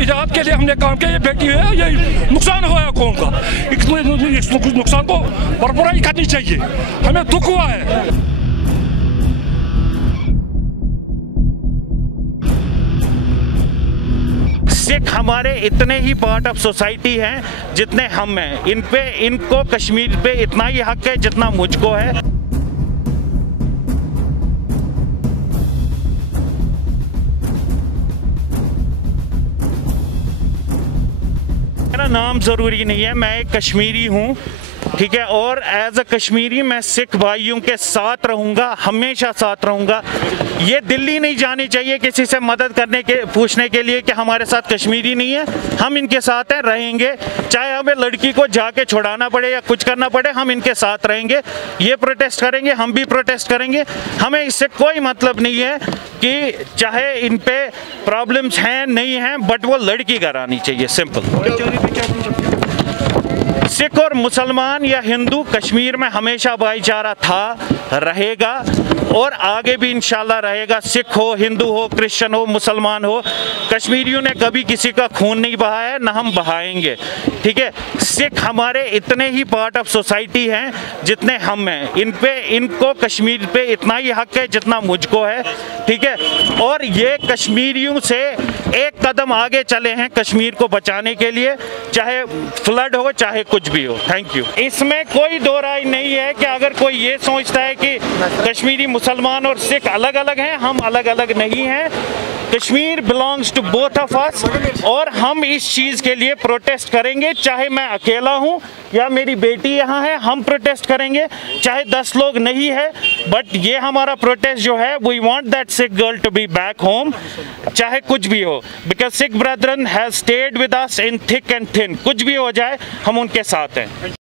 इजाद के लिए हमने काम किया, ये बेटी है, ये नुकसान हुआ है कौम का, इस नुकसान को भरपूराई करनी चाहिए, हमें दुख हुआ है। सिख हमारे इतने ही पार्ट ऑफ सोसाइटी हैं जितने हम हैं। इनको कश्मीर पे इतना ही हक है जितना मुझको है। मेरा नाम ज़रूरी नहीं है, मैं एक कश्मीरी हूँ, ठीक है, और एज अ कश्मीरी मैं सिख भाइयों के साथ रहूँगा, हमेशा साथ रहूँगा। ये दिल्ली नहीं जानी चाहिए किसी से मदद करने के पूछने के लिए कि हमारे साथ कश्मीरी नहीं है, हम इनके साथ हैं, रहेंगे, चाहे हमें लड़की को जाके छुड़ाना पड़े या कुछ करना पड़े, हम इनके साथ रहेंगे। ये प्रोटेस्ट करेंगे, हम भी प्रोटेस्ट करेंगे, हमें इससे कोई मतलब नहीं है कि चाहे इन पे प्रॉब्लम्स हैं नहीं हैं, बट वो लड़की घर आनी चाहिए, सिंपल। सिख और मुसलमान या हिंदू कश्मीर में हमेशा भाईचारा था, रहेगा और आगे भी इंशाल्लाह रहेगा। सिख हो, हिंदू हो, क्रिश्चियन हो, मुसलमान हो, कश्मीरियों ने कभी किसी का खून नहीं बहाया, ना हम बहाएंगे, ठीक है। सिख हमारे इतने ही पार्ट ऑफ सोसाइटी हैं जितने हम हैं। इनको कश्मीर पे इतना ही हक है जितना मुझको है, ठीक है, और ये कश्मीरियों से एक कदम आगे चले हैं कश्मीर को बचाने के लिए, चाहे फ्लड हो चाहे कुछ भी हो। Thank you. इसमें कोई दो राय नहीं है कि अगर कोई ये सोचता है कि कश्मीरी मुसलमान और सिख अलग अलग हैं, हम अलग अलग नहीं हैं। Kashmir belongs to both of us और हम इस चीज़ के लिए प्रोटेस्ट करेंगे, चाहे मैं अकेला हूं या मेरी बेटी यहाँ है, हम प्रोटेस्ट करेंगे, चाहे 10 लोग नहीं है, बट ये हमारा प्रोटेस्ट जो है, we want that Sikh girl to be back home, चाहे कुछ भी हो, because Sikh brethren has stayed with us in thick and thin. कुछ भी हो जाए हम उनके साथ हैं।